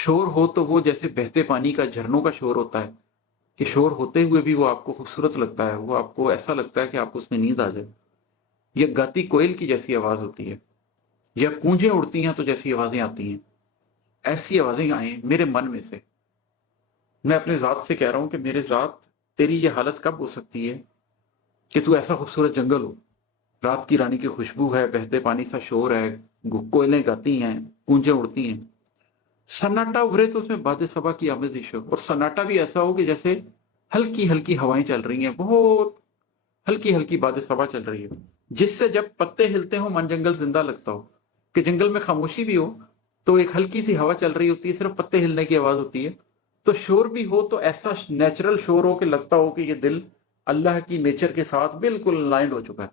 शोर हो तो वो जैसे बहते पानी का, झरनों का शोर होता है कि शोर होते हुए भी वो आपको खूबसूरत लगता है, वो आपको ऐसा लगता है कि आपको उसमें नींद आ जाए। या गाती कोयल की जैसी आवाज होती है, या कूंजें उड़ती हैं तो जैसी आवाजें आती हैं, ऐसी आवाजें आए मेरे मन में से। मैं अपने ज़ात से कह रहा हूं कि मेरे ज़ात, तेरी ये हालत कब हो सकती है कि तू ऐसा खूबसूरत जंगल हो, रात की रानी की खुशबू है, बहते पानी सा शोर है, कोयलें गाती हैं, कूंजें उड़ती हैं, सन्नाटा उभरे तो उसमें बादे सबा की आमेज़िश हो, और सन्नाटा भी ऐसा हो कि जैसे हल्की हल्की हवाएं चल रही हैं, बहुत हल्की हल्की बादे सबा चल रही है, जिससे जब पत्ते हिलते हो मन जंगल जिंदा लगता हो। कि जंगल में खामोशी भी हो तो एक हल्की सी हवा चल रही होती है, सिर्फ पत्ते हिलने की आवाज होती है। तो शोर भी हो तो ऐसा नेचुरल शोर हो कि लगता हो कि ये दिल अल्लाह की नेचर के साथ बिल्कुल अलाइंड हो चुका है।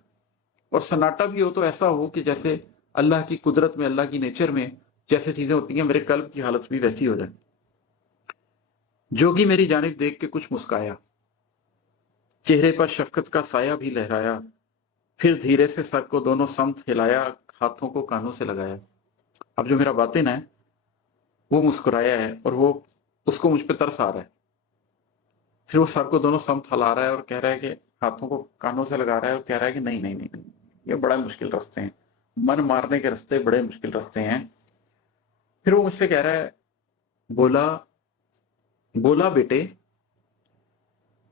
और सन्नाटा भी हो तो ऐसा हो कि जैसे अल्लाह की कुदरत में, अल्लाह की नेचर में जैसे चीजें होती हैं, मेरे कल्ब की हालत भी वैसी हो जाए। जोगी मेरी जानिब देख के कुछ मुस्काया, चेहरे पर शफकत का साया भी लहराया, फिर धीरे से सर को दोनों समत हिलाया, हाथों को कानों से लगाया। अब जो मेरा बातिन है वो मुस्कुराया है, और वो, उसको मुझ पे तरस आ रहा है। फिर वो सर को दोनों समत हिला रहा है और कह रहा है कि, हाथों को कानों से लगा रहा है और कह रहा है कि नहीं नहीं नहीं, ये बड़ा मुश्किल रास्ते हैं, मन मारने के रास्ते बड़े मुश्किल रास्ते हैं। फिर वो मुझसे कह रहा है, बोला बोला बेटे।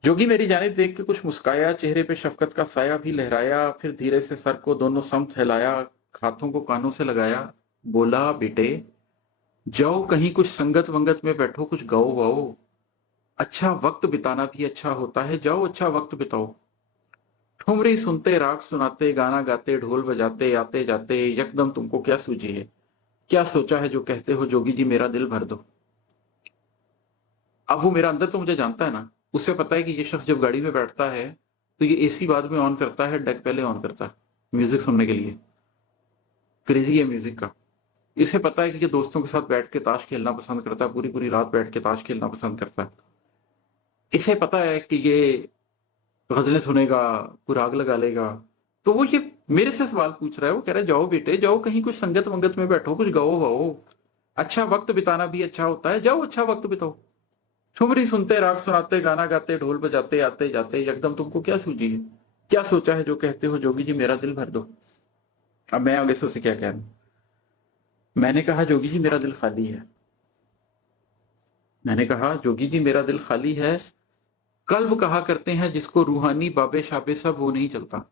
जोगी मेरी जानिब देख के कुछ मुस्काया, चेहरे पे शफकत का साया भी लहराया, फिर धीरे से सर को दोनों समत हिलाया, हाथों को कानों से लगाया। बोला बेटे, जाओ कहीं कुछ संगत वंगत में बैठो, कुछ गाओ वाओ, अच्छा वक्त बिताना भी अच्छा होता है, जाओ अच्छा वक्त बिताओ। ठुमरी सुनते, राग सुनाते, गाना गाते, ढोल बजाते, आते जाते, यकदम तुमको क्या सूझी है, क्या सोचा है जो कहते हो जोगी जी मेरा दिल भर दो। अब वो मेरा अंदर तो मुझे जानता है ना, उसे पता है कि ये शख्स जब गाड़ी में बैठता है तो ये एसी बाद में ऑन करता है, डेक पहले ऑन करता है म्यूजिक सुनने के लिए। क्रेजी है म्यूजिक का। इसे पता है कि ये दोस्तों के साथ बैठ के ताश खेलना पसंद करता है, पूरी पूरी रात बैठ के ताश खेलना पसंद करता है। इसे पता है कि ये गजलें सुनेगा, कोई राग लगा लेगा। तो वो ये मेरे से सवाल पूछ रहा है, वो कह रहा है जाओ बेटे, जाओ कहीं कुछ संगत वंगत में बैठो, कुछ गाओ वाओ, अच्छा वक्त बिताना भी अच्छा होता है, जाओ अच्छा वक्त बिताओ। ठुमरी सुनते, राग सुनाते, गाना गाते, ढोल बजाते, आते जाते, यकदम तुमको क्या सूझी है, क्या सोचा है जो कहते हो जोगी जी मेरा दिल भर दो। अब मैं आगे से उसे क्या कह रहा हूं। मैंने कहा जोगी जी मेरा दिल खाली है। मैंने कहा जोगी जी मेरा दिल खाली है, कल्ब कहा करते हैं जिसको रूहानी बाबे शाबे सब वो नहीं चलता।